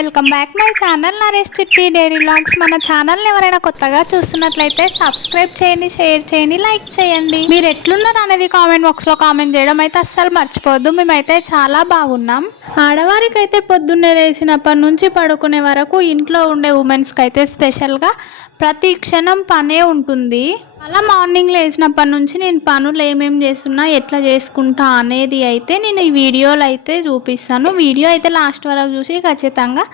Welcome back my channel Naresh Chitti diary logs మన channel ఎవరైనా కొత్తగా చూస్తున్నట్లయితే సబ్స్క్రైబ్ చేయండి షేర్ చేయండి లైక్ చేయండి. మీరు ఎట్లున్నారు అనేది కామెంట్ బాక్స్లో కామెంట్ చేయడం అయితే అస్సలు మర్చిపోద్దు మేమైతే చాలా బాగున్నాం. ఆడవారికి అయితే పొద్దున్నే లేచినప్పటి నుంచి పడుకునే వరకు ఇంట్లో ఉండే ఉమెన్స్కి అయితే స్పెషల్గా ప్రతి క్షణం పనే ఉంటుంది. అలా మార్నింగ్ లేచినప్పటి నుంచి నేను పనులు ఏమేమి చేస్తున్నా ఎట్లా చేసుకుంటా అనేది అయితే నేను ఈ వీడియోలు అయితే చూపిస్తాను. వీడియో అయితే లాస్ట్ వరకు చూసి ఖచ్చితంగా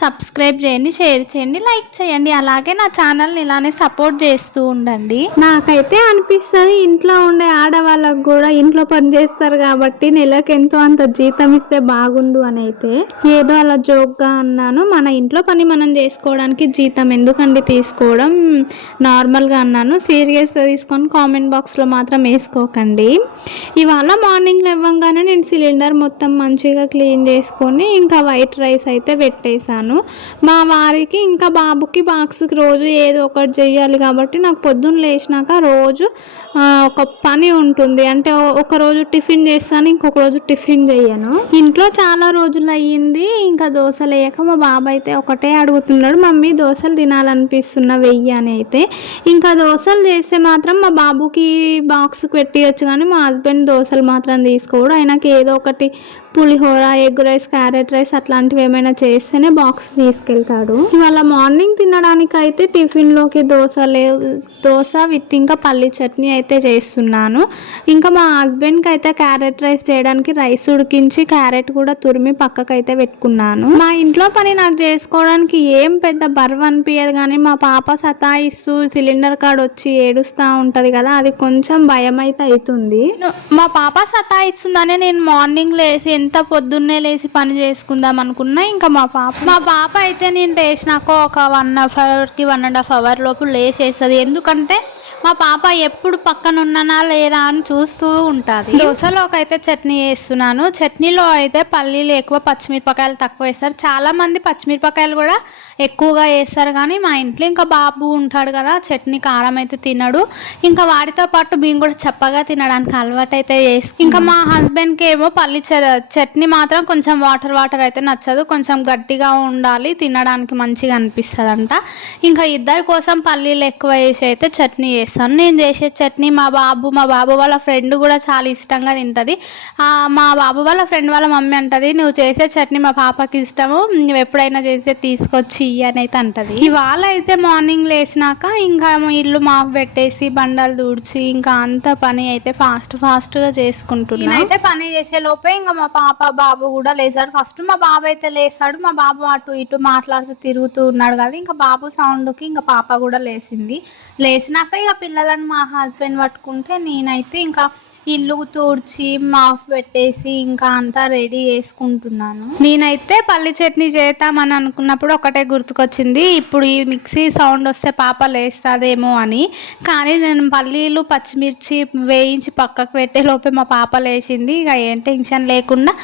సబ్స్క్రైబ్ చేయండి షేర్ చేయండి లైక్ చేయండి. అలాగే నా ఛానల్ని ఇలానే సపోర్ట్ చేస్తూ ఉండండి. నాకైతే అనిపిస్తుంది ఇంట్లో ఉండే ఆడవాళ్ళకు కూడా ఇంట్లో పని చేస్తారు కాబట్టి నెలకు ఎంతో అంత జీతం ఇస్తే బాగుండు అని అయితే. ఏదో అలా జోక్గా అన్నాను. మన ఇంట్లో పని మనం చేసుకోవడానికి జీతం ఎందుకండి తీసుకోవడం? నార్మల్గా అన్నాను. సీరియస్గా తీసుకొని కామెంట్ బాక్స్లో మాత్రం వేసుకోకండి. ఇవాళ మార్నింగ్ ఇవ్వంగానే నేను సిలిండర్ మొత్తం మంచిగా క్లీన్ చేసుకొని ఇంకా వైట్ రైస్ అయితే పెట్టేశాను. మా వారికి ఇంకా బాబుకి బాక్స్కి రోజు ఏదో ఒకటి చేయాలి కాబట్టి నాకు పొద్దున్న లేచినాక రోజు ఒక పని ఉంటుంది. అంటే ఒకరోజు ఒక రోజు టిఫిన్ చేస్తాను ఇంకొక రోజు టిఫిన్ చేయను. ఇంట్లో చాలా రోజులు అయ్యింది. ఇంకా దోశలు వేయక మా బాబు అయితే ఒకటే అడుగుతున్నాడు. మమ్మీ దోశలు తినాలనిపిస్తున్న వెయ్యి అని అయితే. ఇంకా దోశలు చేస్తే మాత్రం మా బాబుకి బాక్స్కి పెట్టియచ్చు కానీ మా హస్బెండ్ దోశలు మాత్రం తీసుకోడు. ఆయనకి ఏదో ఒకటి పులిహోర ఎగ్ రైస్ క్యారెట్ రైస్ అట్లాంటివి ఏమైనా చేస్తేనే బాక్స్ తీసుకెళ్తాడు. ఇవాళ మార్నింగ్ తినడానికి అయితే టిఫిన్లోకి దోశ లే దోశ విత్ ఇంకా పల్లి చట్నీ అయితే చేస్తున్నాను. ఇంకా మా హస్బెండ్కి అయితే క్యారెట్ రైస్ చేయడానికి రైస్ ఉడికించి క్యారెట్ కూడా తురిమి పక్కకు అయితే పెట్టుకున్నాను. మా ఇంట్లో పని నాకు చేసుకోవడానికి ఏం పెద్ద బరువు అనిపించదు కానీ మా పాప సతాయిస్తూ సిలిండర్ కాడ వచ్చి ఏడుస్తూ ఉంటుంది కదా అది కొంచెం భయం అయితే అవుతుంది. మా పాప సతాయిస్తుందని నేను మార్నింగ్ లేసి ఎంత పొద్దున్నే లేచి పని చేసుకుందాం అనుకున్నా ఇంకా మా పాప మా పాప అయితే నేను లేచినాక ఒక వన్ అవర్కి వన్ అండ్ హాఫ్ అవర్ లోపు లేచేస్తుంది. ఎందుకంటే మా పాప ఎప్పుడు పక్కన ఉన్నానా లేదా అని చూస్తూ ఉంటుంది. దోశలోకి అయితే చట్నీ వేస్తున్నాను చట్నీలో అయితే పల్లీలు ఎక్కువ పచ్చిమిరపకాయలు తక్కువ వేస్తారు. చాలా మంది పచ్చిమిరపకాయలు కూడా ఎక్కువగా వేస్తారు కానీ మా ఇంట్లో ఇంకా బాబు ఉంటాడు కదా చట్నీ కారం అయితే తినడు. ఇంకా వాడితో పాటు మేము కూడా చప్పగా తినడానికి అలవాటు అయితే చేసి ఇంకా మా హస్బెండ్కి ఏమో పల్లి చ- చట్నీ మాత్రం కొంచెం వాటర్ వాటర్ అయితే నచ్చదు. కొంచెం గట్టిగా ఉండాలి తినడానికి మంచిగా అనిపిస్తుంది అంట ఇంకా ఇద్దరి కోసం పల్లీలు ఎక్కువ వేసి అయితే చట్నీ చేస్తాను. నేను చేసే చట్నీ మా బాబు మా బాబు వాళ్ళ ఫ్రెండ్ కూడా చాలా ఇష్టంగా తింటుంది. మా బాబు వాళ్ళ ఫ్రెండ్ వాళ్ళ మమ్మీ అంటది నువ్వు చేసే చట్నీ మా పాపకి ఇష్టము నువ్వు ఎప్పుడైనా చేస్తే తీసుకొచ్చి అని అయితే అంటది. ఇవాళ అయితే మార్నింగ్ లేచినాక ఇంకా ఇల్లు మాపు పెట్టేసి బండలు దూడ్చి ఇంకా అంత పని అయితే ఫాస్ట్ ఫాస్ట్గా చేసుకుంటున్నాను అయితే పని చేసే లోపే ఇంకా మా పాప బాబు కూడా లేచాడు. ఫస్ట్ మా బాబు అయితే లేచాడు. మా బాబు అటు ఇటు మాట్లాడుతూ తిరుగుతూ ఉన్నాడు కదా. ఇంకా బాబు సౌండ్కి ఇంకా పాప కూడా లేచింది. లేచినాక ఇక పిల్లలను మా హస్బెండ్ పట్టుకుంటే నేనైతే ఇంకా ఇల్లు తూడ్చి మాఫ్ పెట్టేసి ఇంకా అంతా రెడీ చేసుకుంటున్నాను. నేనైతే పల్లి చట్నీ చేద్దామని అనుకున్నప్పుడు ఒకటే గుర్తుకొచ్చింది. ఇప్పుడు ఈ మిక్సీ సౌండ్ వస్తే పాప లేస్తుందేమో అని. కానీ నేను పల్లీలు పచ్చిమిర్చి వేయించి పక్కకు పెట్టే లోపే మా పాప లేచింది. ఇక ఏం టెన్షన్ లేకుండా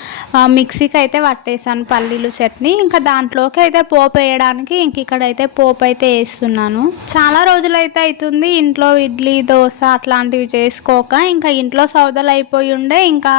మిక్సీకి అయితే పట్టేసాను పల్లీలు చట్నీ. ఇంకా దాంట్లోకి అయితే పోపు వేయడానికి ఇంక ఇక్కడైతే పోపు అయితే వేస్తున్నాను. చాలా రోజులైతే అవుతుంది ఇంట్లో ఇడ్లీ దోశ అట్లాంటివి చేసుకోక. ఇంకా ఇంట్లో సౌదలు అయిపోయి ఉండే ఇంకా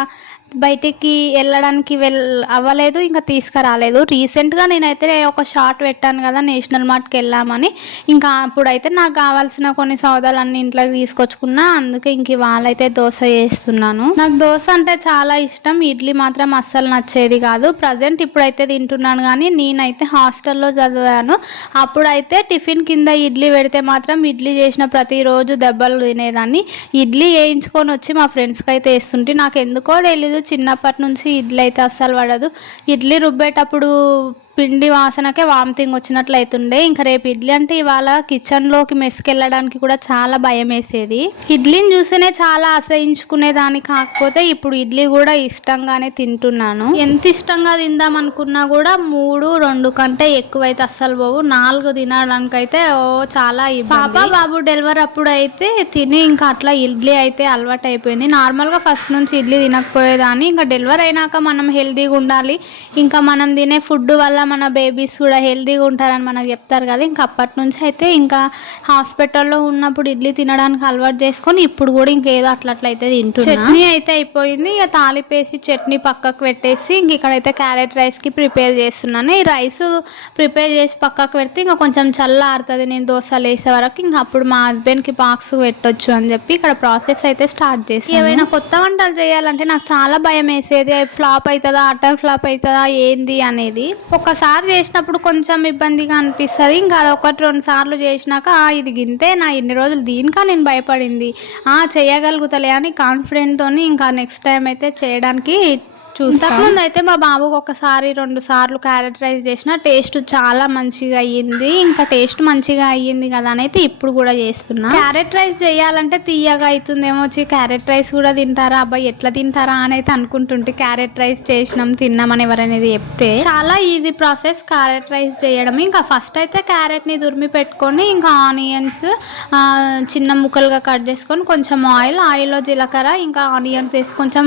బయటికి వెళ్ళడానికి వెల్ అవ్వలేదు ఇంకా తీసుకురాలేదు. రీసెంట్గా నేనైతే ఒక షార్ట్ పెట్టాను కదా నేషనల్ మార్ట్కి వెళ్ళామని. ఇంకా అప్పుడైతే నాకు కావాల్సిన కొన్ని సౌదాలన్నీ ఇంట్లోకి తీసుకొచ్చుకున్నా అందుకే ఇంక వాళ్ళైతే దోశ చేస్తున్నాను. నాకు దోశ అంటే చాలా ఇష్టం ఇడ్లీ మాత్రం అస్సలు నచ్చేది కాదు. ప్రజెంట్ ఇప్పుడైతే తింటున్నాను కానీ నేనైతే హాస్టల్లో చదివాను. అప్పుడైతే టిఫిన్ కింద ఇడ్లీ పెడితే మాత్రం ఇడ్లీ చేసిన ప్రతిరోజు దెబ్బలు తినేదాన్ని. ఇడ్లీ వేయించుకొని వచ్చి మా ఫ్రెండ్స్కి అయితే వేస్తుంటే నాకు ఎందుకో తెలీదు. చిన్నప్పటి నుంచి ఇడ్లీ అయితే అస్సలు పడదు ఇడ్లీ రుబ్బేటప్పుడు పిండి వాసనకే వామిటింగ్ వచ్చినట్లు అవుతుండే ఇంకా రేపు ఇడ్లీ అంటే ఇవాళ కిచెన్లోకి మెస్కెళ్ళడానికి కూడా చాలా భయం వేసేది. ఇడ్లీని చూస్తేనే చాలా అసహించుకునేదాన్ని కాకపోతే ఇప్పుడు ఇడ్లీ కూడా ఇష్టంగానే తింటున్నాను. ఎంత ఇష్టంగా తిందాం అనుకున్నా కూడా మూడు రెండు కంటే ఎక్కువైతే అస్సలు పోవు. నాలుగు తినడానికైతే ఓ చాలా పాప బాబు డెలివరీ అప్పుడు అయితే తిని ఇంకా అట్లా ఇడ్లీ అయితే అలవాటు అయిపోయింది నార్మల్గా ఫస్ట్ నుంచి ఇడ్లీ తినకపోయేదాన్ని. ఇంకా డెలివరీ అయినాక మనం హెల్తీగా ఉండాలి. ఇంకా మనం తినే ఫుడ్ వల్ల మన బేబీస్ కూడా హెల్తీగా ఉంటారని మనకు చెప్తారు కదా. ఇంకా అప్పటి నుంచి అయితే ఇంకా హాస్పిటల్లో ఉన్నప్పుడు ఇడ్లీ తినడానికి అలవాటు చేసుకొని ఇప్పుడు కూడా ఇంకేదో అట్లా అట్లా అయితే తింటున్నా. చట్నీ అయితే అయిపోయింది. ఇక తాలిపేసి చట్నీ పక్కకు పెట్టేసి ఇంక ఇక్కడైతే క్యారెట్ రైస్కి ప్రిపేర్ చేస్తున్నాను. ఈ రైస్ ప్రిపేర్ చేసి పక్కకు పెడితే ఇంకా కొంచెం చల్లారుతుంది. నేను దోశలు వేసే వరకు ఇంకా అప్పుడు మా హస్బెండ్కి బాక్స్ పెట్టొచ్చు అని చెప్పి ఇక్కడ ప్రాసెస్ అయితే స్టార్ట్ చేసి ఏమైనా కొత్త వంటలు చేయాలంటే నాకు చాలా భయం వేసేది. ఫ్లాప్ అవుతుందా? అటర్ ఫ్లాప్ అవుతుందా? ఏంది? అనేది. ఒక్కసారి చేసినప్పుడు కొంచెం ఇబ్బందిగా అనిపిస్తుంది. ఇంకా అది ఒకటి రెండు సార్లు చేసినాక ఇది గింతే నా ఇన్ని రోజులు దీనికా నేను భయపడింది. చేయగలుగుతలే అని కాన్ఫిడెంట్తో ఇంకా నెక్స్ట్ టైం అయితే చేయడానికి చూస్తాను ముందు అయితే మా బాబుకి ఒకసారి రెండు సార్లు క్యారెట్ రైస్ చేసిన టేస్ట్ చాలా మంచిగా అయ్యింది. ఇంకా టేస్ట్ మంచిగా అయ్యింది కదా అని అయితే ఇప్పుడు కూడా చేస్తున్నా. క్యారెట్ రైస్ చేయాలంటే తీయగా అవుతుందేమో వచ్చి క్యారెట్ రైస్ కూడా తింటారా? అబ్బాయి ఎట్లా తింటారా అని అయితే అనుకుంటుంటే క్యారెట్ రైస్ చేసినాం తిన్నామని ఎవరనేది చెప్తే చాలా ఈజీ ప్రాసెస్ క్యారెట్ రైస్ చేయడం. ఇంకా ఫస్ట్ అయితే క్యారెట్ని దురిమి పెట్టుకొని ఇంకా ఆనియన్స్ చిన్న ముక్కలుగా కట్ చేసుకొని కొంచెం ఆయిల్ ఆయిల్లో జీలకర్ర ఇంకా ఆనియన్స్ వేసి కొంచెం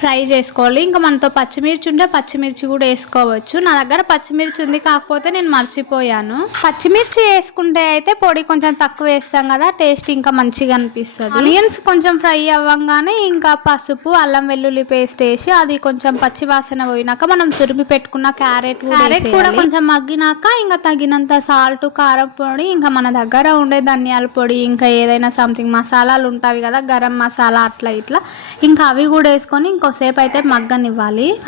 ఫ్రై చేసుకోవాలి. ఇంకా మనతో పచ్చిమిర్చి ఉంటే పచ్చిమిర్చి కూడా వేసుకోవచ్చు. నా దగ్గర పచ్చిమిర్చి ఉంది కాకపోతే నేను మర్చిపోయాను. పచ్చిమిర్చి వేసుకుంటే అయితే పొడి కొంచెం తక్కువ వేస్తాం కదా టేస్ట్ ఇంకా మంచిగా అనిపిస్తుంది. ఆనియన్స్ కొంచెం ఫ్రై అవ్వగానే ఇంకా పసుపు అల్లం వెల్లుల్లి పేస్ట్ వేసి అది కొంచెం పచ్చి వాసన పోయినాక మనం తురిమి పెట్టుకున్న క్యారెట్ క్యారెట్ కూడా కొంచెం మగ్గినాక ఇంకా తగినంత సాల్ట్ కారం పొడి ఇంకా మన దగ్గర ఉండే ధనియాల పొడి ఇంకా ఏదైనా సంథింగ్ మసాలాలు ఉంటాయి కదా గరం మసాలా అట్లా ఇట్లా. ఇంకా అవి కూడా వేసుకొని ఇంకోసేపు అయితే మగ్గనివ్వాలి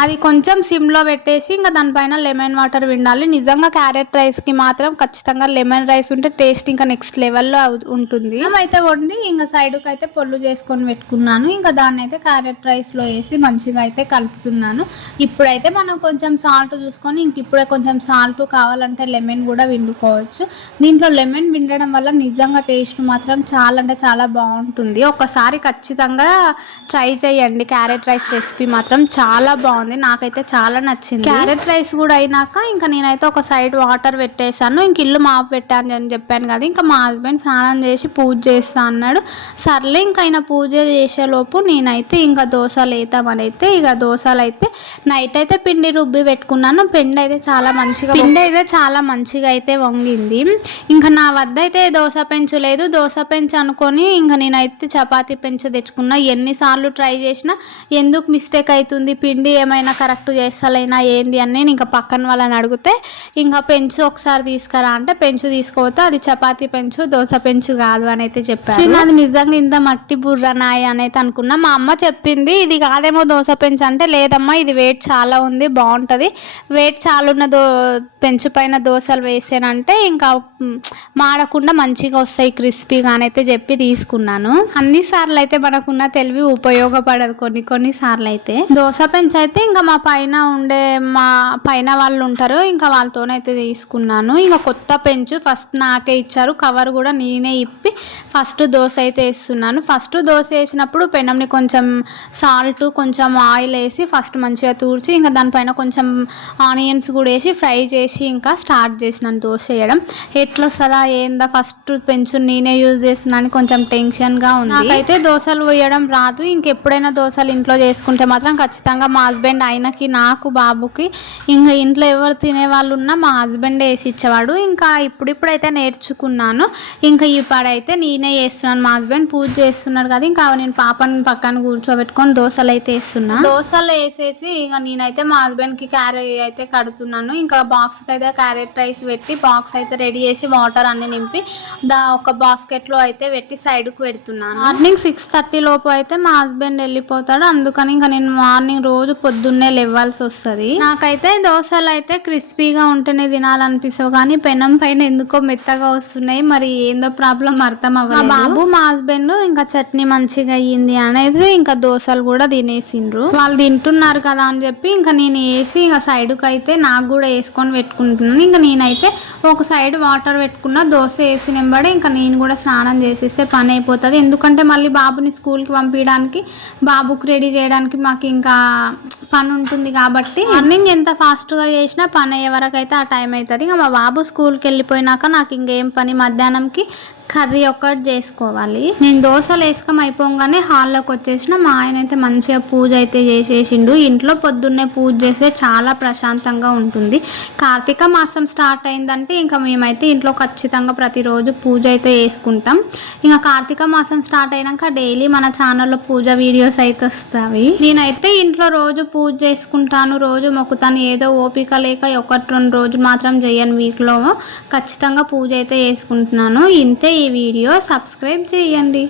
అది కొంచెం సిమ్లో పెట్టేసి ఇంకా దానిపైన లెమన్ వాటర్ విండాలి నిజంగా క్యారెట్ రైస్కి మాత్రం ఖచ్చితంగా లెమన్ రైస్ ఉంటే టేస్ట్ ఇంకా నెక్స్ట్ లెవెల్లో ఉంటుంది. అయితే వండి ఇంకా సైడ్కి అయితే పొల్లు చేసుకొని పెట్టుకున్నాను. ఇంకా దాన్ని అయితే క్యారెట్ రైస్లో వేసి మంచిగా అయితే కలుపుతున్నాను. ఇప్పుడైతే మనం కొంచెం సాల్ట్ చూసుకొని ఇంక ఇప్పుడే కొంచెం సాల్ట్ కావాలంటే లెమన్ కూడా విండుకోవచ్చు దీంట్లో లెమన్ విండడం వల్ల నిజంగా టేస్ట్ మాత్రం చాలా అంటే చాలా బాగుంటుంది. ఒకసారి ఖచ్చితంగా ట్రై చేయండి. క్యారెట్ రైస్ రెసిపీ మాత్రం చాలా బాగుంది. నాకైతే చాలా నచ్చింది. క్యారెట్ రైస్ కూడా అయినాక ఇంకా నేనైతే ఒక సైడ్ వాటర్ పెట్టేశాను. ఇంక ఇల్లు మాపు పెట్టాను అని చెప్పాను కదా. ఇంకా మా హస్బెండ్ స్నానం చేసి పూజ చేస్తా అన్నాడు. సర్లే ఇంకా ఆయన పూజ చేసేలోపు నేనైతే ఇంకా దోశలు వేద్దామని అయితే ఇక దోశలు అయితే నైట్ అయితే పిండి రుబ్బి పెట్టుకున్నాను. పిండి అయితే చాలా మంచిగా పిండి అయితే చాలా మంచిగా అయితే వంగింది. ఇంకా నా వద్ద అయితే దోశ పెంచు లేదు. దోశ పెంచు అనుకొని ఇంకా నేనైతే చపాతీ పెంచు తెచ్చుకున్నా. ఎన్నిసార్లు ట్రై చేసినా ఎందుకు మిస్టేక్ అవుతుంది? పిండి ఏమైనా కరెక్ట్ చేస్తలేనా ఏంది అని నేను ఇంకా పక్కన వాళ్ళని అడిగితే ఇంకా పెంచు ఒకసారి తీసుకురా అంటే పెంచు తీసుకోవచ్చు అది చపాతి పెంచు దోశ పెంచు కాదు అని అయితే చెప్పారు. నాది అది నిజంగా ఇంత మట్టి బుర్రనాయి అని అయితే అనుకున్నా. మా అమ్మ చెప్పింది ఇది కాదేమో దోశ పెంచు అంటే లేదమ్మా ఇది వెయిట్ చాలా ఉంది బాగుంటుంది. వెయిట్ చాలా ఉన్న దో పెంచు పైన దోశలు వేసానంటే ఇంకా మాడకుండా మంచిగా వస్తాయి క్రిస్పీగా అని అయితే చెప్పి తీసుకున్నాను. అన్ని సార్లు అయితే మనకున్న తెలివి ఉపయోగపడదు కొన్ని కొన్ని సార్లు అయితే. దోశ పెంచ్ అయితే ఇంకా మా పైన ఉండే మా పైన వాళ్ళు ఉంటారు. ఇంకా వాళ్ళతోనైతే తీసుకున్నాను. ఇంకా కొత్త పెంచు ఫస్ట్ నాకే ఇచ్చారు. కవర్ కూడా నేనే ఇప్పి ఫస్ట్ దోశ అయితే వేస్తున్నాను. ఫస్ట్ దోశ వేసినప్పుడు పెనంని కొంచెం సాల్ట్ కొంచెం ఆయిల్ వేసి ఫస్ట్ మంచిగా తూర్చి ఇంకా దానిపైన కొంచెం ఆనియన్స్ కూడా వేసి ఫ్రై చేసి ఇంకా స్టార్ట్ చేసినాను దోశ వేయడం. ఎట్లా వస్తుందా ఏందా ఫస్ట్ పెంచు నేనే యూజ్ చేస్తున్నాను కొంచెం టెన్షన్గా ఉంది. అయితే దోశలు వేయడం రాదు. ఇంకెప్పుడైనా దోశలు ఇంట్లో చేసుకుంటే మాత్రం ఖచ్చితంగా మా హస్బెండ్ ఆయనకి నాకు బాబుకి ఇంకా ఇంట్లో ఎవరు తినే వాళ్ళు ఉన్నా మా హస్బెండ్ వేసి ఇచ్చేవాడు. ఇంకా ఇప్పుడిప్పుడైతే నేర్చుకున్నాను. ఇంకా ఈ పాడైతే నేనే చేస్తున్నాను. మా హస్బెండ్ పూజ చేస్తున్నాడు కదా ఇంకా నేను పాపని పక్కన కూర్చోబెట్టుకొని దోశలు అయితే వేస్తున్నా. దోశలు వేసేసి ఇంకా నేనైతే మా హస్బెండ్కి క్యారీ అయితే కడుతున్నాను. ఇంకా బాక్స్కి అయితే క్యారెట్ రైస్ పెట్టి బాక్స్ అయితే రెడీ చేసి వాటర్ అన్ని నింపి దా ఒక బాస్కెట్లో అయితే పెట్టి సైడ్కు పెడుతున్నాను. మార్నింగ్ సిక్స్ థర్టీ లోపు అయితే మా హస్బెండ్ వెళ్ళిపోతాడు. అందుకని ఇంకా నేను మార్నింగ్ రోజు పొద్దున్నే లేవాల్సి వస్తుంది. నాకైతే దోశలు అయితే క్రిస్పీగా ఉంటేనే తినాలనిపిస్తావు కానీ పెనం పైన ఎందుకో మెత్తగా వస్తున్నాయి. మరి ఏందో ప్రాబ్లం అర్థం అవ్వలేదు. మా బాబు మా హస్బెండ్ ఇంకా చట్నీ మంచిగా అయ్యింది అనేది ఇంకా దోశలు కూడా తినేసిండ్రు. వాళ్ళు తింటున్నారు కదా అని చెప్పి ఇంకా నేను వేసి ఇంకా సైడ్కి అయితే నాకు కూడా వేసుకొని పెట్టుకుంటున్నాను. ఇంకా నేనైతే ఒక సైడ్ వాటర్ పెట్టుకున్న దోశ వేసి నింబడి ఇంకా నేను కూడా స్నానం చేసేస్తే పని అయిపోతుంది ఎందుకంటే మళ్ళీ బాబుని స్కూల్కి పంపించడానికి బాబుకి రెడీ చేయడానికి మాకు ఇంకా పని ఉంటుంది కాబట్టి మార్నింగ్ ఎంత ఫాస్ట్గా చేసినా పని అయ్యే వరకు అయితే ఆ టైం అవుతుంది. ఇంకా మా బాబు స్కూల్కి వెళ్ళిపోయినాక నాకు ఇంకేం పని మధ్యాహ్నంకి కర్రీ ఒక్కటి చేసుకోవాలి. నేను దోశలు వేసుకొని అయిపోగానే హాల్లోకి వచ్చేసిన మా ఆయన అయితే మంచిగా పూజ అయితే చేసేసిండు. ఇంట్లో పొద్దున్నే పూజ చేస్తే చాలా ప్రశాంతంగా ఉంటుంది. కార్తీక మాసం స్టార్ట్ అయిందంటే ఇంకా మేమైతే ఇంట్లో ఖచ్చితంగా ప్రతిరోజు పూజ అయితే చేసుకుంటాం ఇంకా కార్తీక మాసం స్టార్ట్ అయినాక డైలీ మన ఛానల్లో పూజ వీడియోస్ అయితే వస్తాయి. నేనైతే ఇంట్లో రోజు పూజ చేసుకుంటాను రోజు మొక్కుతాను. ఏదో ఓపిక లేక ఒకటి రెండు రోజులు మాత్రం చేయను వీక్లో. ఖచ్చితంగా పూజ అయితే చేసుకుంటున్నాను ఇంతే ఈ వీడియో సబ్స్క్రైబ్ చేయండి.